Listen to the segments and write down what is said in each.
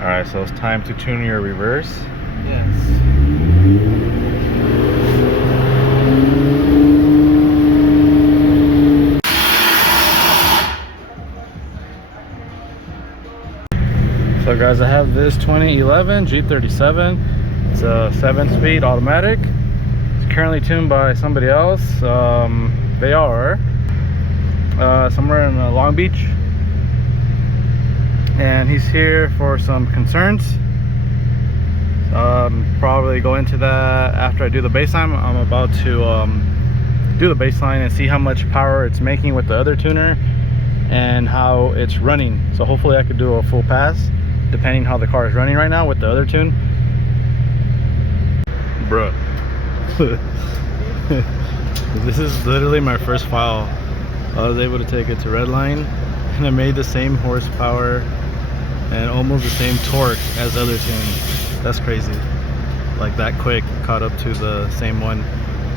Alright, so it's time to tune your reverse. Yes. So guys, I have this 2011 G37. It's a 7-speed automatic. It's currently tuned by somebody else. They are somewhere in Long Beach, and he's here for some concerns. Probably go into that after I do the baseline. I'm about to do the baseline and see how much power it's making with the other tuner and how it's running. So hopefully I could do a full pass depending how the car is running right now with the other tune. Bruh. This is literally my first file. I was able to take it to redline and I made the same horsepower and almost the same torque as the other tune. That's crazy. Like that quick, caught up to the same one.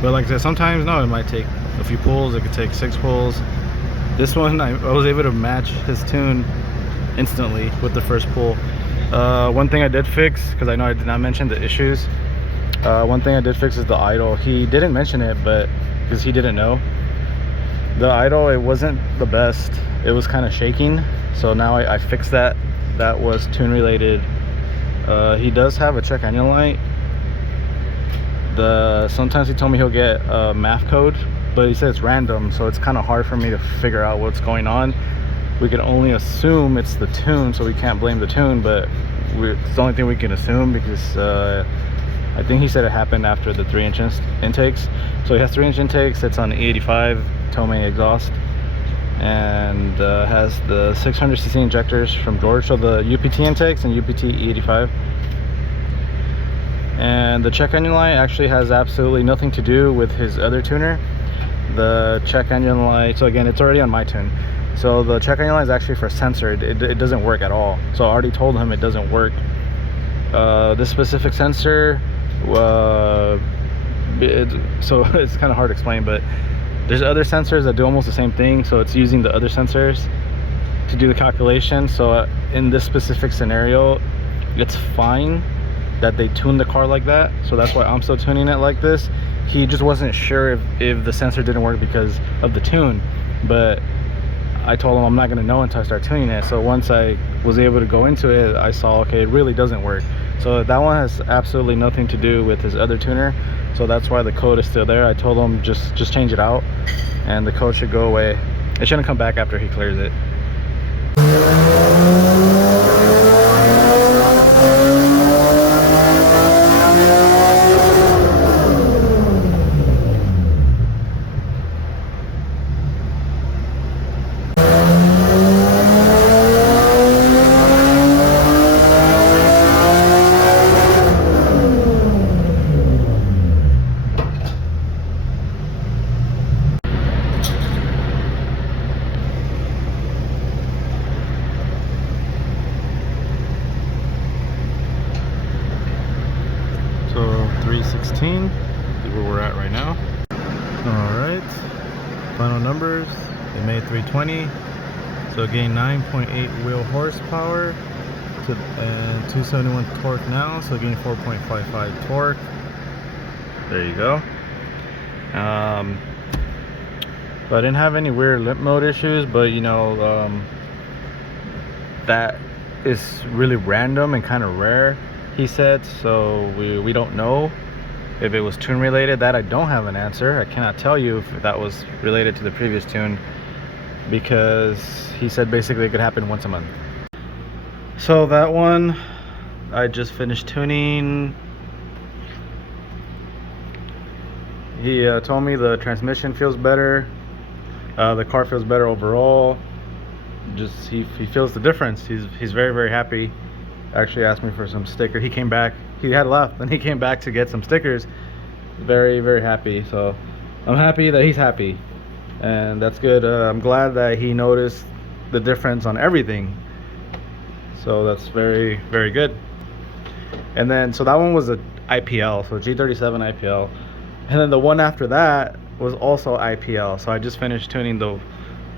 But like I said, sometimes no, it might take a few pulls. It could take 6 pulls. This one I was able to match his tune instantly with the first pull. One thing I did fix, because I know I did not mention the issues, one thing I did fix is the idle. He didn't mention it, but because he didn't know, the idle, it wasn't the best. It was kind of shaking, so now I fixed that. That was tune related. He does have a check engine light. Sometimes he told me he'll get a math code, but he said it's random, so it's kind of hard for me to figure out what's going on. We can only assume it's the tune, so we can't blame the tune, but it's the only thing we can assume, because I think he said it happened after the 3-inch intakes. So he has 3-inch intakes. It's on the E85 Tomei exhaust, and has the 600cc injectors from George, so the UPT intakes and UPT E85. And the check engine light actually has absolutely nothing to do with his other tuner. The check engine light, so again, it's already on my tune. So the check engine light is actually for a sensor. It doesn't work at all. So I already told him it doesn't work. This specific sensor, so it's kind of hard to explain, but there's other sensors that do almost the same thing. So it's using the other sensors to do the calculation. So in this specific scenario, it's fine that they tune the car like that. So that's why I'm still tuning it like this. He just wasn't sure if the sensor didn't work because of the tune, but I told him I'm not going to know until I start tuning it. So once I was able to go into it, I saw, okay, it really doesn't work. So that one has absolutely nothing to do with his other tuner. So that's why the code is still there. I told him just change it out and the code should go away. It shouldn't come back after he clears it. So 316 is where we're at right now. All right, final numbers. It made 320, so it gained 9.8 wheel horsepower and 271 torque now, so it gained 4.55 torque. There you go. But I didn't have any weird limp mode issues, but you know, that is really random and kind of rare, he said. So we don't know if it was tune related. That I don't have an answer. I cannot tell you if that was related to the previous tune, because he said basically it could happen once a month. So that one I just finished tuning. He told me the transmission feels better, the car feels better overall. Just he feels the difference. He's very, very happy. Actually asked me for some sticker. He came back, he had left and he came back to get some stickers. Very, very happy. So I'm happy that he's happy, and that's good. I'm glad that he noticed the difference on everything, so that's very, very good. And then so that one was a IPL, so G37 IPL, and then the one after that was also IPL. So I just finished tuning the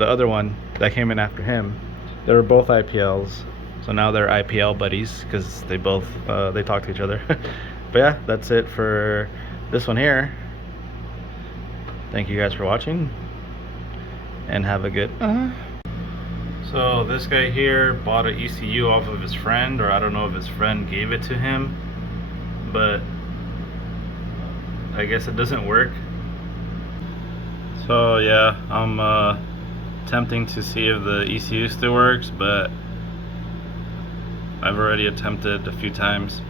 other one that came in after him. They were both IPLs. So now they're IPL buddies because they both they talk to each other. But yeah, that's it for this one here. Thank you guys for watching, and have a good So this guy here bought an ECU off of his friend, or I don't know if his friend gave it to him, but I guess it doesn't work. So yeah, I'm attempting to see if the ECU still works, but I've already attempted a few times.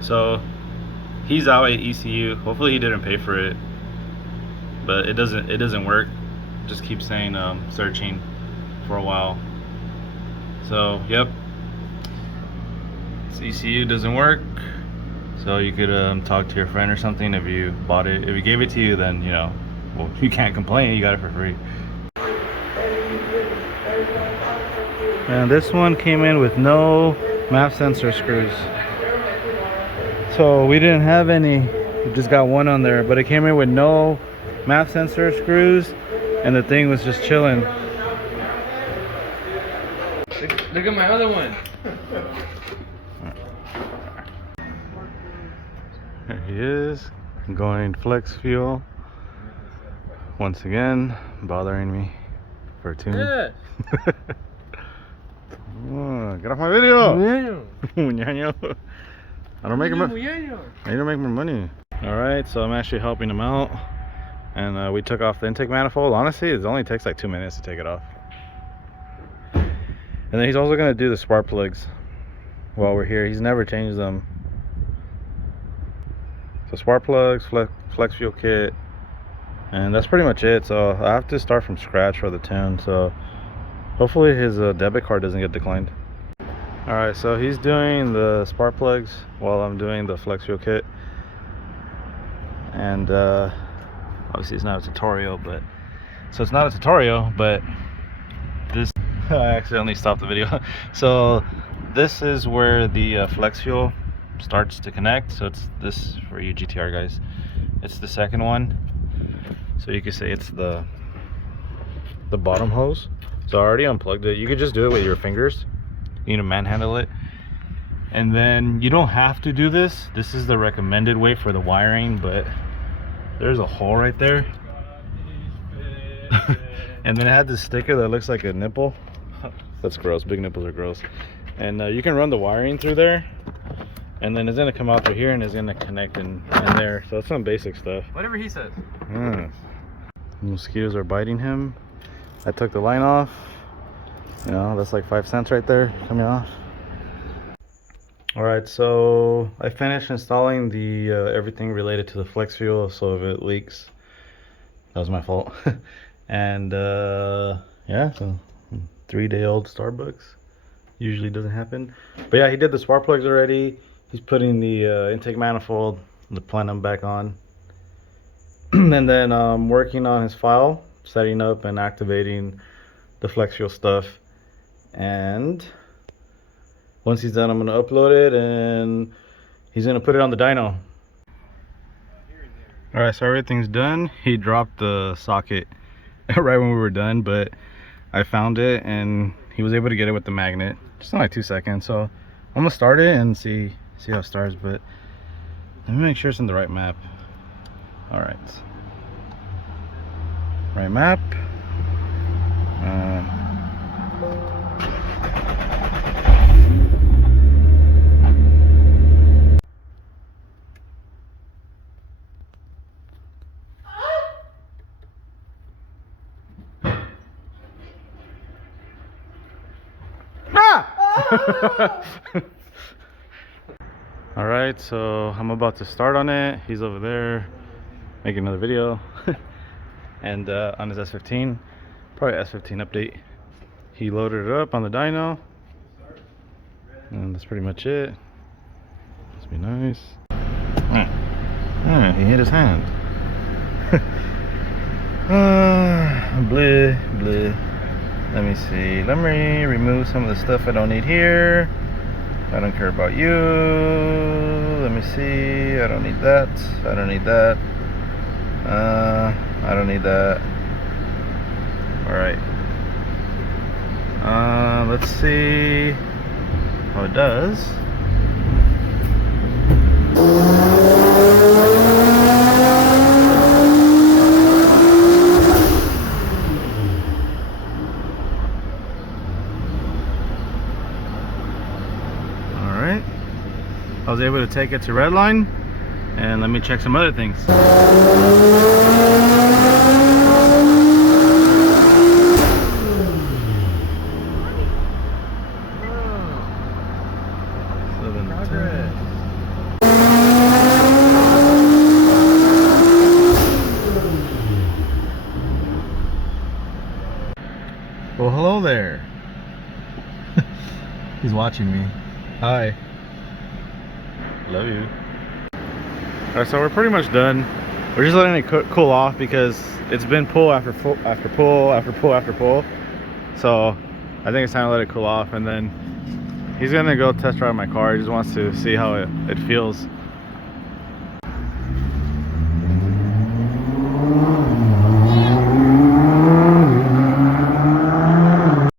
So he's out at ECU. Hopefully he didn't pay for it, but it doesn't work. Just keep saying searching for a while. So yep, this ECU doesn't work. So you could talk to your friend or something. If you bought it, if he gave it to you, then you know, well, you can't complain, you got it for free. And this one came in with no map sensor screws. So we didn't have any, we just got one on there, but it came in with no map sensor screws, and the thing was just chilling. Look at my other one. There he is, going flex fuel. Once again, bothering me for a tune. Yeah. Oh, get off my video! Muñeño. I don't make him. I need to make more money. All right, so I'm actually helping him out, and we took off the intake manifold. Honestly, it only takes like 2 minutes to take it off. And then he's also gonna do the spark plugs while we're here. He's never changed them. So spark plugs, flex fuel kit, and that's pretty much it. So I have to start from scratch for the tune. So hopefully his debit card doesn't get declined. All right, so he's doing the spark plugs while I'm doing the flex fuel kit. And obviously it's not a tutorial, but so it's not a tutorial, but this I accidentally stopped the video. So this is where the flex fuel starts to connect. So it's this for you GTR guys. It's the second one. So you could say it's the bottom hose. So I already unplugged it. You could just do it with your fingers. You need to manhandle it. And then you don't have to do this. This is the recommended way for the wiring, but there's a hole right there. And then it had this sticker that looks like a nipple. That's gross. Big nipples are gross. And you can run the wiring through there, and then it's gonna come out through here and it's gonna connect in there. So it's some basic stuff. Whatever he says. Mosquitoes are biting him. I took the line off. You know, that's like 5 cents right there coming off. All right, so I finished installing the everything related to the flex fuel. So if it leaks, that was my fault. And yeah, so 3-day-old Starbucks usually doesn't happen. But yeah, he did the spark plugs already. He's putting the intake manifold, the plenum back on, and then working on his file, setting up and activating the flex fuel stuff. And once he's done, I'm gonna upload it and he's gonna put it on the dyno. All right, so everything's done. He dropped the socket right when we were done, but I found it and he was able to get it with the magnet just in like 2 seconds. So I'm gonna start it and see how it starts, but let me make sure it's in the right map. All right, right map. All right, so I'm about to start on it. He's over there making another video. And on his S15, probably S15 update, he loaded it up on the dyno, and that's pretty much it. Must be nice. He hit his hand. Bleh, bleh. Let me see. Let me remove some of the stuff I don't need here. I don't care about you. Let me see. I don't need that. I don't need that. I don't need that. All right. Let's see. Oh, it does. Alright. I was able to take it to redline, and let me check some other things. Well, hello there. He's watching me. Hi. Love you. Alright, so we're pretty much done. We're just letting it cool off because it's been pull after pull after pull after pull after pull. So I think it's time to let it cool off, and then he's gonna go test drive my car. He just wants to see how it feels.